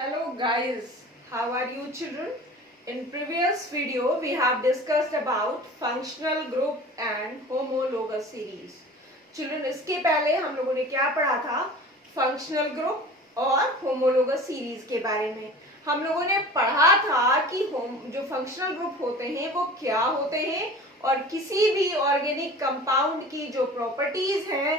Hello guys, how are you children? In previous video we have discussed about functional group and homologous series. Children इसके पहले हम लोगों ने क्या पढ़ा था? फंक्शनल ग्रुप और होमोलोगस सीरीज के बारे में हम लोगों ने पढ़ा था कि जो फंक्शनल ग्रुप होते हैं वो क्या होते हैं और किसी भी ऑर्गेनिक कंपाउंड की जो प्रॉपर्टीज हैं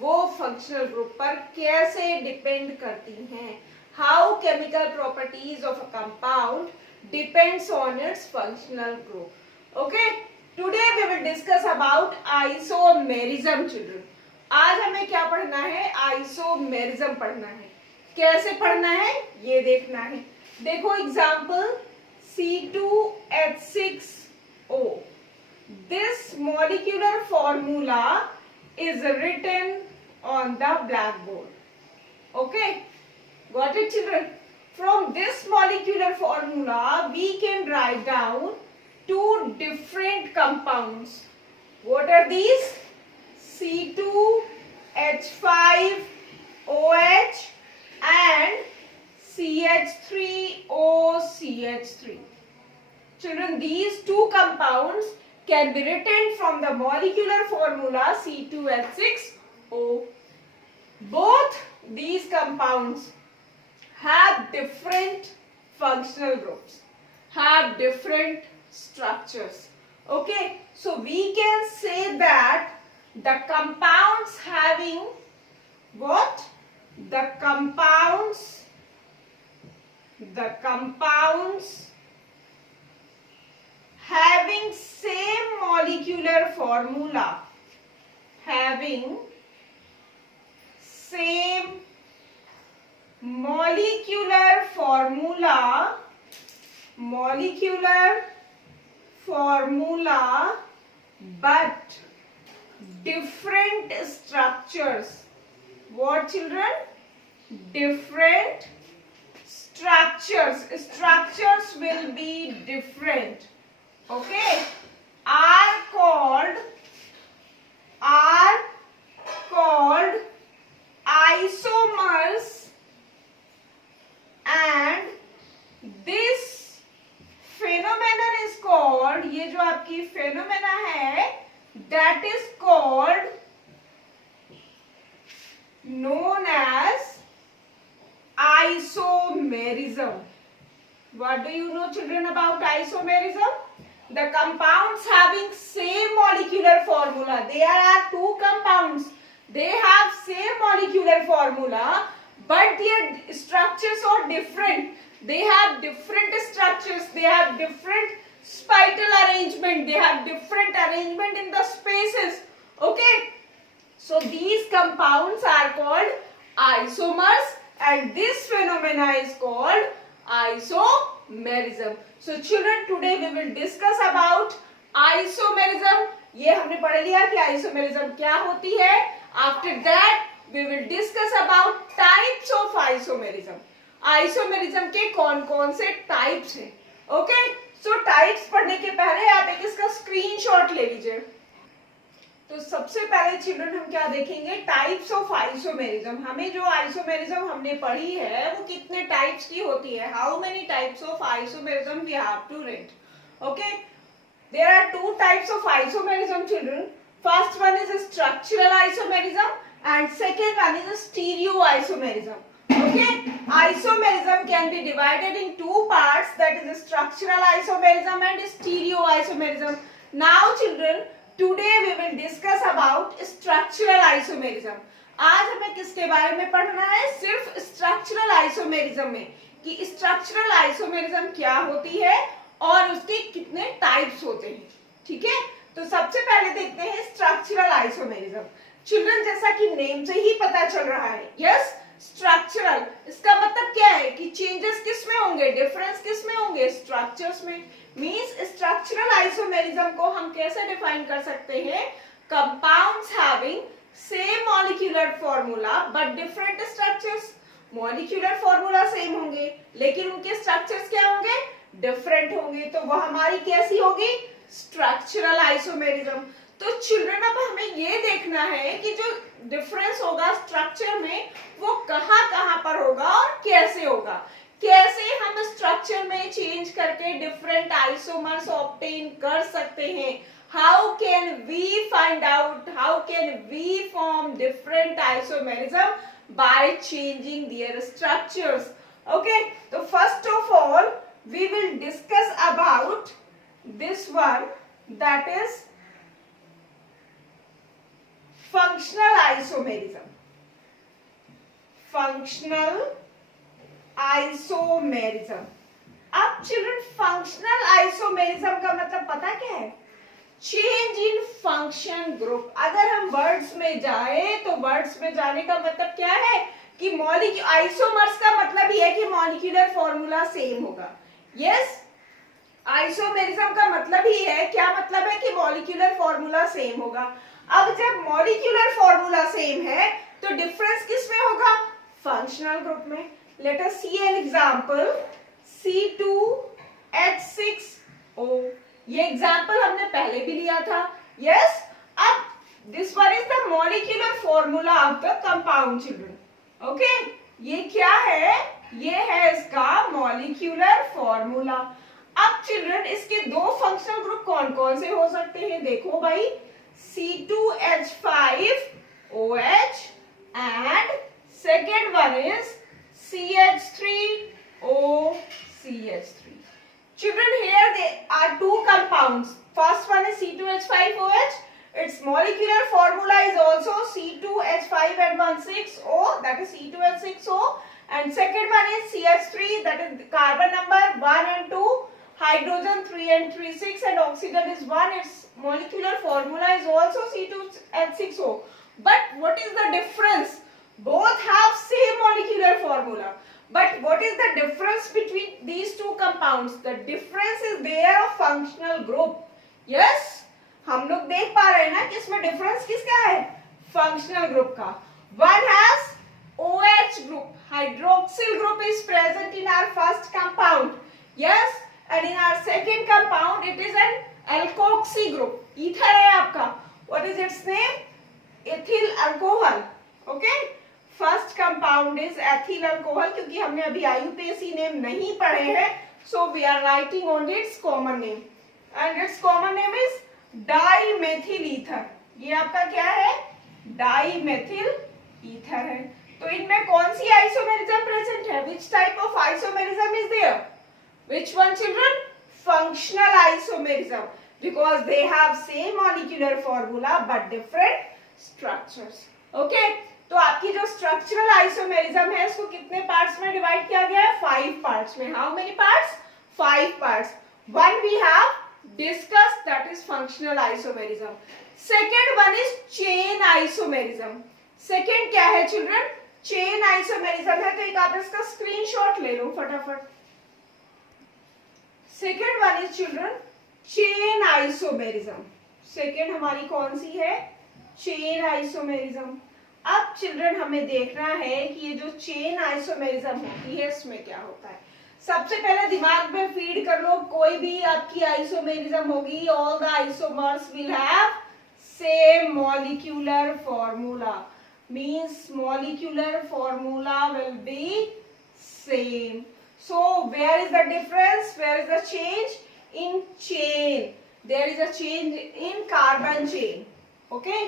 वो फंक्शनल ग्रुप पर कैसे डिपेंड करती हैं. How chemical properties of a compound depends on its functional group. Okay, today we will discuss about isomerism children. आज हमें क्या पढ़ना है? आइसोमेरिज्म पढ़ना है. कैसे पढ़ना है ये देखना है. देखो example C2H6O. This molecular formula is written on the blackboard. Okay. Got it children? From this molecular formula we can write down two different compounds. What are these? C2H5OH and CH3OCH3. Children, these two compounds can be written from the molecular formula C2H6O. Both these compounds have different functional groups, have different structures. Okay, so we can say that the compounds having what? The compounds having same molecular formula, having same molecular formula but different structures. What children? Different structures. Structures will be different. Okay, are called isomers. And this phenomenon is called, ये जो आपकी phenomena है, that is called known as isomerism. What do you know children about isomerism? The compounds having same molecular formula. There are two compounds. They have same molecular formula, but their structures are different. They have different structures. They have different spital arrangement. They have different arrangement in the spaces. Okay. So these compounds are called isomers, and this phenomena is called isomerism. So children, today we will discuss about isomerism. ये हमने पढ़ लिया कि isomerism क्या होती है. After that we will discuss about types of isomerism. Isomerism के कौन-कौन से types हैं. Okay? So types पढ़ने के पहले आप एक इसका screenshot ले लीजिए. तो सबसे पहले चिल्ड्रन हम क्या देखेंगे? Types of isomerism. हमें जो आइसोमेरिज्म हमने पढ़ी है वो कितने टाइप्स की होती है? How many types of isomerism we have to read. Okay, there are two types of isomerism children. First one is structural isomerism and second one is stereoisomerism. Okay, isomerism can be divided in two parts, that is structural isomerism and stereoisomerism. Now children, today we will discuss about structural isomerism. आज हमें किसके बारे में पढ़ना है? सिर्फ structural isomerism में कि structural isomerism क्या होती है और उसके कितने types होते हैं. ठीक है, तो सबसे पहले देखते हैं structural isomerism. चिल्ड्रन, जैसा कि नेम से ही पता चल रहा है, यस, स्ट्रक्चरल. इसका मतलब क्या है कि चेंजेस किस में होंगे? डिफरेंस किस में होंगे? स्ट्रक्चर्स में. मींस स्ट्रक्चरल आइसोमेरिज्म को हम कैसे डिफाइन कर सकते हैं? Compounds having same molecular formula but different structures. Molecular formula same होंगे लेकिन उनके स्ट्रक्चर्स क्या होंगे? डिफरेंट होंगे. तो वो हमारी कैसी होगी? Structural isomerism. तो चिल्ड्रन, अब हमें ये देखना है कि जो डिफरेंस होगा स्ट्रक्चर में वो कहां-कहां पर होगा और कैसे होगा. कैसे हम स्ट्रक्चर में चेंज करके डिफरेंट आइसोमर्स ऑब्टेन कर सकते हैं, how can we find out, how can we form different isomerism by changing their structures. Okay, तो first of all we will discuss about this one, that is functional isomerism. Functional isomerism. अब children functional isomerism का मतलब पता क्या है? Change in function group. अगर हम words में जाए तो वर्ड्स में जाने का मतलब क्या है कि आइसोमर्स का मतलब ही है कि मॉलिक्यूलर फॉर्मूला सेम होगा. यस, आइसोमेरिज्म का मतलब ही है, क्या मतलब है कि मॉलिक्यूलर फॉर्मूला सेम होगा. अब जब मॉलिक्यूलर फॉर्मूला सेम है तो डिफरेंस किस में होगा? फंक्शनल ग्रुप में. Let us see an example, C2H6O. ये एग्जांपल हमने पहले भी लिया था. यस, अब this one is the molecular formula of the compound children. Okay, ये क्या है? ये है इसका मॉलिक्यूलर फॉर्मूला. अब चिल्ड्रन इसके दो फंक्शनल ग्रुप कौन कौन से हो सकते हैं? देखो भाई, C2H5OH and second one is CH3OCH3. Children, here there are two compounds. First one is C2H5OH. Its molecular formula is also C2H5 and 1,6O, that is C2H6O. And second one is CH3, that is carbon number 1 and 2. Hydrogen 3 and 3, 6, and oxygen is 1. Its molecular formula is also C2H6O. But what is the difference? Both have same molecular formula. But what is the difference between these two compounds? The difference is there of functional group. Yes, हम लोग देख पा रहे हैं ना कि इसमें difference किसका है? फंक्शनल ग्रुप का. One has OH group. Hydroxyl group is present in our first compound. Yes. And in our second compound it is an alkoxy group. Ether है आपका. What is its name? Ethyl alcohol. Okay. First compound is ethyl alcohol. क्योंकि हमने अभी IUPAC name नहीं पढ़े हैं, so we are writing only its common name. And its common name is dimethyl ether. ये आपका क्या है? dimethyl ether है. तो इनमें कौन सी आइसोमेरिज्म प्रेजेंट है? Which type of isomerism is there? Which one, children? Functional isomerism, because they have same molecular formula but different structures. Okay, तो आपकी जो स्ट्रक्चरल आइसोमेरिज्म है इसको कितने पार्ट्स में डिवाइड किया गया है? 5 पार्ट्स में. How many parts? 5 parts. One we have discussed, that is functional isomerism. Second one is chain isomerism. Second क्या है चिल्ड्रन? चेन आइसोमेरिज्म है. तो एक आप इसका स्क्रीनशॉट ले लो फटाफट. Second one is children chain isomerism. Second हमारी कौन सी है? Chain isomerism. अब चिल्ड्रन हमें देखना है कि ये जो चेन आइसोमेरिज्म होती है इसमें क्या होता है. सबसे पहले दिमाग में फीड कर लो, कोई भी आपकी आइसोमेरिज्म होगी, all the isomers will have same molecular formula. Means molecular formula will be same. So where is the difference? Where is the change? In chain. There is a change in carbon chain. Okay?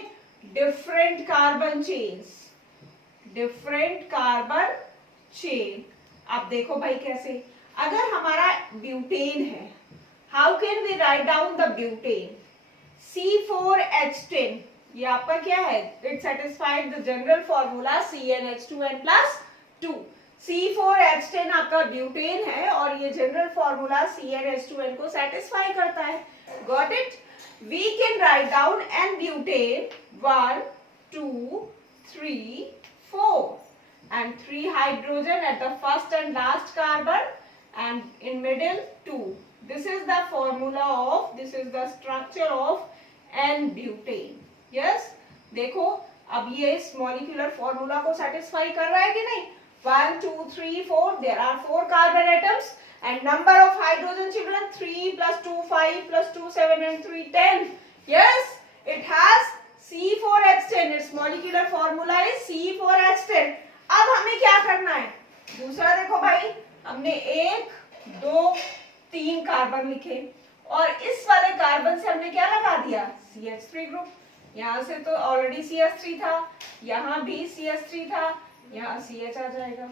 Different carbon chains. Different carbon chain. अब देखो भाई कैसे. अगर हमारा butane है, how can we write down the butane? C4H10. ये आपका क्या है? It satisfied the general formula CnH2n plus 2. C4H10 आपका ब्यूटेन है और ये जनरल फॉर्मूला CnH2n को सेटिस्फाई करता है. Got it? We can write down an butane 1, 2, 3, 4 and 3 hydrogen at the first and last carbon and in middle 2. This is the formula of, this is the structure of N-butane. Yes? देखो अब ये इस molecular formula को satisfy कर रहा है कि नहीं? 1, 2, 3, 4. There are 4 carbon atoms and number of hydrogen children 3 plus 2 5 plus 2 7 and 3 10. Yes, it has C4H10. Its molecular formula is C4H10. अब हमें क्या करना है? दूसरा देखो भाई, हमने 1 2 3 कार्बन लिखे और इस वाले कार्बन से हमने क्या लगा दिया, CH3 ग्रुप। यहाँ से तो ऑलरेडी CH3 था, यहाँ भी CH3 था, यहाँ CH आ जाएगा।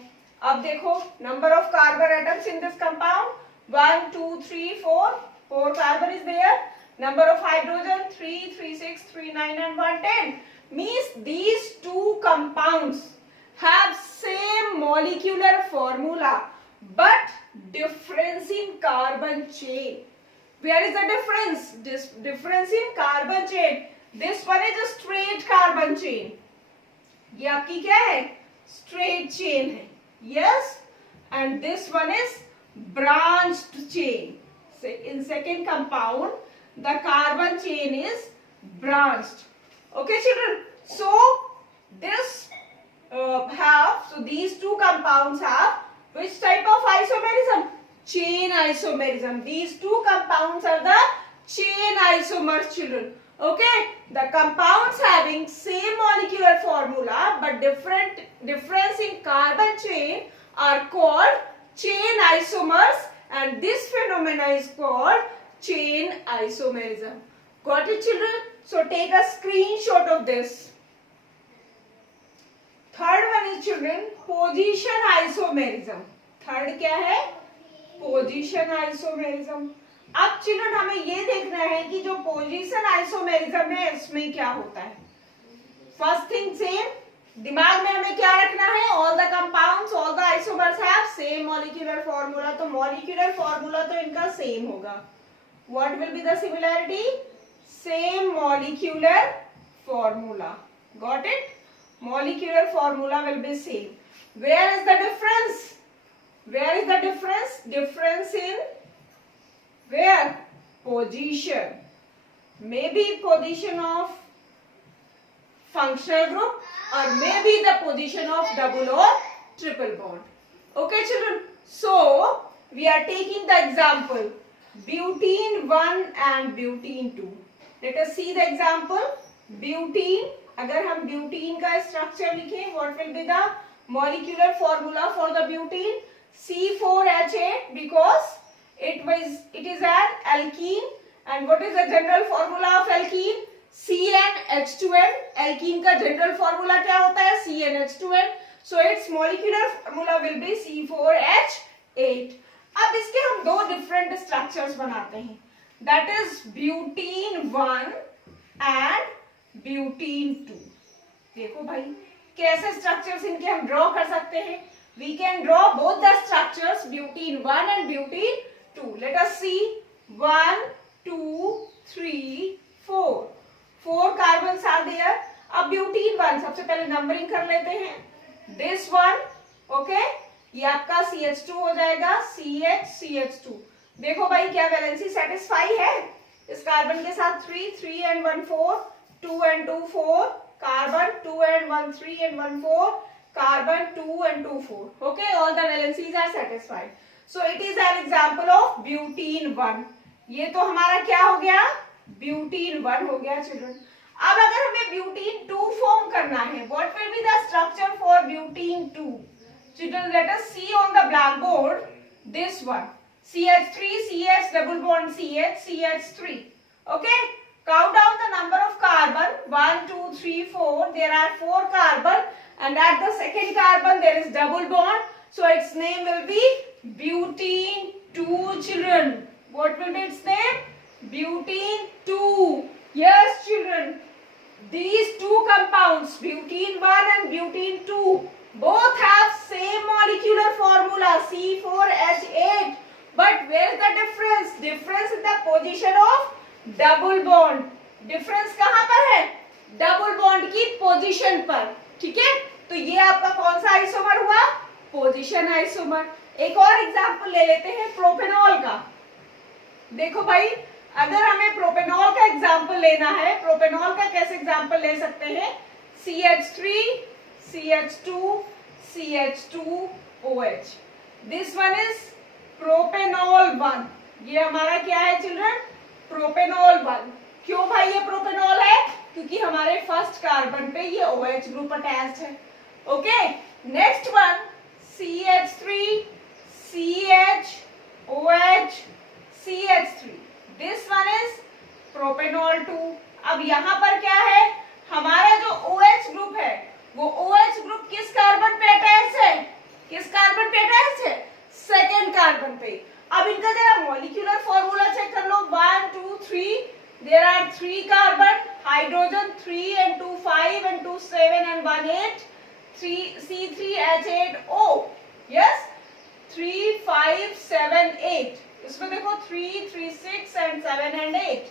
अब देखो number of carbon atoms in this compound 1 2 3 4 4 carbon is there. Number of hydrogen 3 3 6 3 9 and 1 10 means these two compounds have same molecular formula but difference in carbon chain. Where is the difference? This difference in carbon chain. This one is a straight carbon chain. ये आपकी क्या है, straight chain है, yes, and this one is branched chain. So in second compound the carbon chain is branched. Okay children, so this these two compounds have which type of isomerism? Chain isomerism. These two compounds are the chain isomers children. Okay, the compounds having same molecular formula but difference in carbon chain are called chain isomers, and this phenomena is called chain isomerism. Got it children? So take a screenshot of this. Third one is children position isomerism. Third क्या है, position isomerism. अब children हमें ये देखना है कि जो position isomerism है इसमें क्या होता है। First thing same, दिमाग में हमें क्या रखना है, all the compounds, all the isomers have same molecular formula, तो molecular formula तो इनका same होगा। What will be the similarity? Same molecular formula. Got it? Molecular formula will be same. Where is the difference? Where is the difference? Difference in where? Position. Maybe position of functional group or maybe the position of double or triple bond. Okay children? So we are taking the example butene 1 and butene 2. Let us see the example. Butene, अगर हम butene का structure लिखें, what will be the molecular formula for the butene? C4H8 because it is an alkene, and what is the general formula of alkene? CnH2n. alkene का general formula क्या होता है, CnH2n. So its molecular formula will be C4H8. अब इसके हम दो different structures बनाते हैं, that is butene 1 and butene 2. देखो भाई कैसे स्ट्रक्चर्स इनके हम ड्रॉ कर सकते हैं. We can draw both the structures butene 1 and butene 2. Let us see 1 2 3 4 4 carbons are there. अब ब्यूटीन 1 सबसे पहले नंबरिंग कर लेते हैं. दिस वन ओके, ये आपका CH2 हो जाएगा, CH CH2. देखो भाई क्या वैलेंसी सेटिस्फाई है इस कार्बन के साथ. 3 3 and 1 4, 2 and 2 4, carbon 2 and 1 3 and 1 4, carbon 2 and 2 4. Okay, all the valencies are satisfied. So it is an example of butene 1. ये तो हमारा क्या हो गया, ब्यूटीन 1 हो गया चिल्ड्रन. अब अगर हमें ब्यूटीन 2 फॉर्म करना है, what will be the structure for butene 2? Children, let us see on the blackboard this one. CH3, CH, double bond CH, CH3. Okay? Count down the number of carbon. 1, 2, 3, 4. There are 4 carbon. And at the second carbon there is double bond. So its name will be butene 2 children. What will be its name? Butene 2. Yes children. These two compounds, butene 1 and butene 2. Both have same molecular formula C4H8, but where is the difference? Difference in the position of double bond. Difference कहाँ पर है? Double bond की position पर. ठीक है, तो ये आपका कौन सा आइसोमर हुआ, पोजिशन आइसोमर. एक और एग्जांपल ले लेते हैं प्रोपेनॉल का. देखो भाई अगर हमें प्रोपेनॉल का एग्जांपल लेना है, प्रोपेनॉल का कैसे एग्जांपल ले सकते हैं, CH3 CH2 CH2OH. This one is propanol 1. ये हमारा क्या है चिल्ड्रन, प्रोपेनॉल 1. क्यों भाई ये प्रोपेनॉल है, क्योंकि हमारे फर्स्ट कार्बन पे ये OH ग्रुप अटैच्ड है. ओके, नेक्स्ट वन CH3 अब इनका जरा मॉलिक्यूलर फॉर्मूला चेक कर लो. 1 2 3, there are 3 carbon, hydrogen 3 and 2 5 and 2 7 and 1 8, 3 C3H8O. yes, 3 5 7 8. इसमें देखो 3 3 6 and 7 and 8,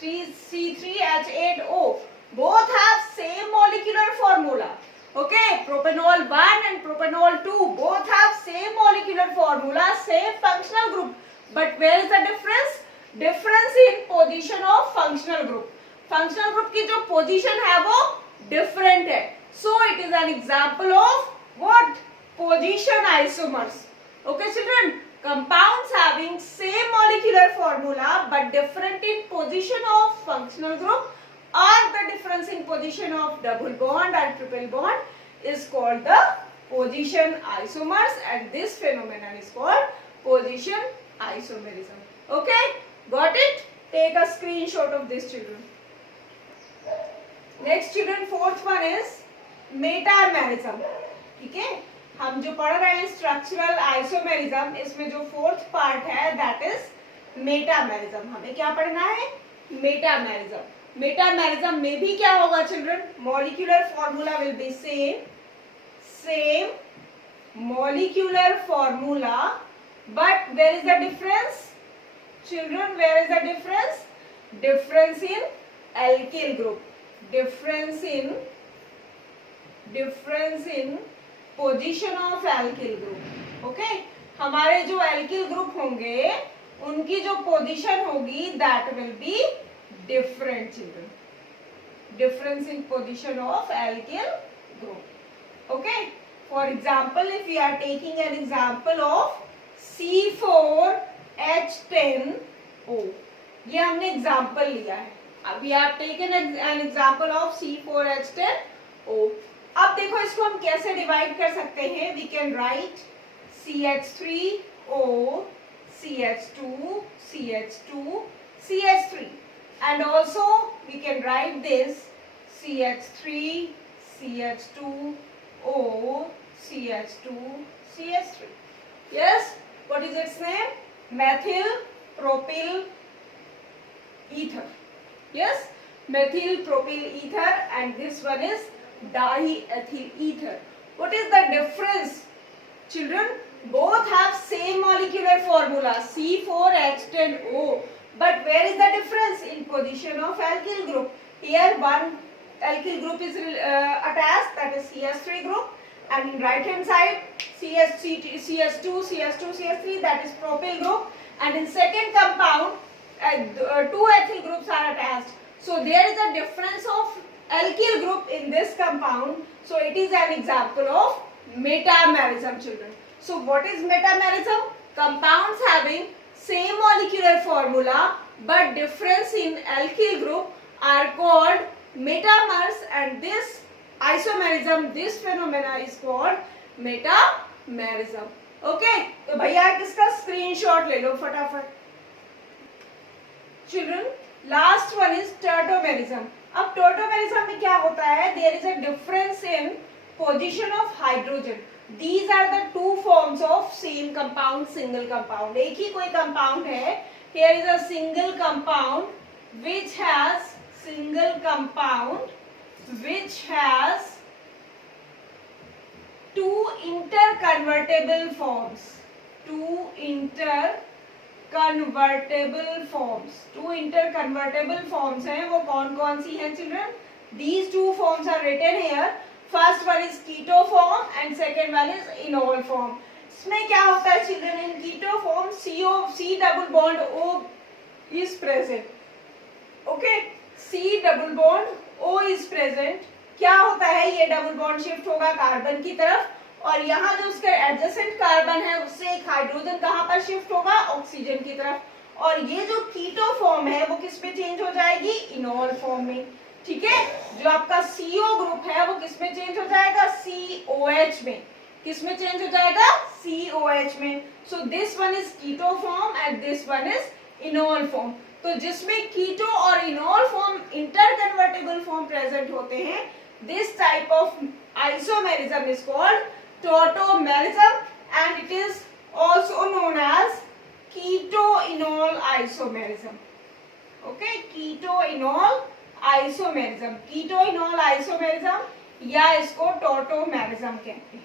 3 C3H8O. both have same molecular formula. okay, propanol 1 and propanol 2 both have same molecular formula, same functional group, but where is the difference? difference in position of functional group. functional group की जो position है वो different है. so it is an example of what? position isomers. okay children, compounds having same molecular formula but different in position of functional group or the difference in position of double bond and triple bond is called the position isomers, and this phenomenon is called position isomerism. okay, got it? take a screenshot of this children. next children, fourth one is metamerism. ठीक है, हम जो पढ़ रहे हैं structural isomerism, इसमें जो fourth part है दैट इज मेटामेरिज्म. हमें क्या पढ़ना है? मेटामेरिज्म. मेटामेरिज्म में भी क्या होगा children? Molecular formula will be same molecular formula, but where is the difference children? Where is the difference? Difference in alkyl group, difference in position of alkyl group. Okay, हमारे जो alkyl group होंगे उनकी जो position होगी that will be different children. difference in position of alkyl group. okay, for example, if we are taking an example of C4H10O, ये हमने example लिया है. we have taken an example of C4H10O. अब देखो इसको हम कैसे डिवाइड कर सकते हैं. we can write CH3O, CH2, CH2, CH3. and also we can write this CH3, CH2O, CH2, CH3. yes, what is its name? methyl propyl ether. yes, methyl propyl ether, and this one is diethyl ether. what is the difference children? both have same molecular formula C4H10O, but where is the difference in position of alkyl group? here one alkyl group is attached, that is CH3 group, and in right hand side CH2, CH3, that is propyl group, and in second compound two ethyl groups are attached. so there is a difference of alkyl group in this compound, so it is an example of metamerism children. so what is metamerism? compounds having same molecular formula but difference in alkyl group are called metamers, and this isomerism, this phenomena is called metamerism. okay, तो भैया इसका screenshot ले लो फटाफट. children, last one is tautomerism. अब tautomerism में क्या होता है? there is a difference in position of hydrogen. these are the two forms of same compound, single compound. एक ही कोई compound है. here is a single compound which has two interconvertible forms. two interconvertible forms हैं. वो कौन कौन सी हैं children? these two forms are written here. first one is keto form and second one is enol form. इसमें क्या होता है children? in keto form C double bond O is present. okay, C double bond O is present. क्या होता है? ये double bond shift होगा carbon की तरफ, और यहाँ जो उसके एडजेसेंट कार्बन है उससे एक हाइड्रोजन कहाँ पर शिफ्ट होगा? ऑक्सीजन की तरफ. और ये जो कीटो फॉर्म है वो किस में चेंज हो जाएगी? इनोल फॉर्म में. ठीक है, जो आपका CO ग्रुप है वो किस में चेंज हो जाएगा? COH में. किस में चेंज हो जाएगा? COH में. So this one is keto form and this one is enol form. तो जिसमें कीटो और enol form interconvertible form present होते हैं, this type of isomerism is called tautomerism, and it is also known as keto enol isomerism. Okay, keto enol isomerism, keto enol isomerism या इसको tautomerism कहते हैं.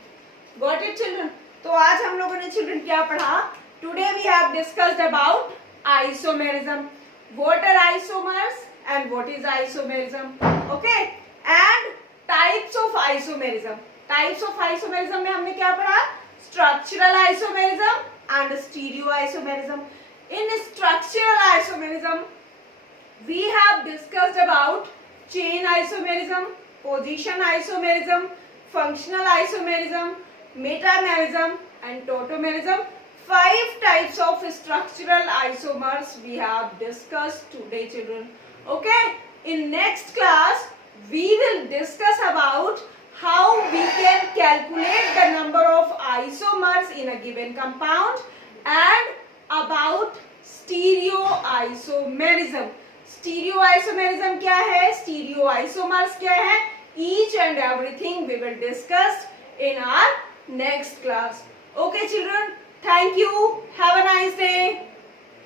Got it children? तो आज हम लोगों ने चिल्ड्रन क्या पढ़ा? Today we have discussed about isomerism. What are isomers and what is isomerism. Okay, and types of isomerism. Types of isomerism में हमने क्या पढ़ा? Structural isomerism and stereo isomerism. In structural isomerism we have discussed about chain isomerism, position isomerism, functional isomerism, metamerism and tautomerism. 5 types of structural isomers we have discussed today, children. Okay, in next class we will discuss about how we can calculate the number of isomers in a given compound and about stereoisomerism. स्टीरियोआइसोमेरिज्म क्या है, stereoisomers क्या है, each and everything we will discuss in our next class. Okay children, thank you, have a nice day.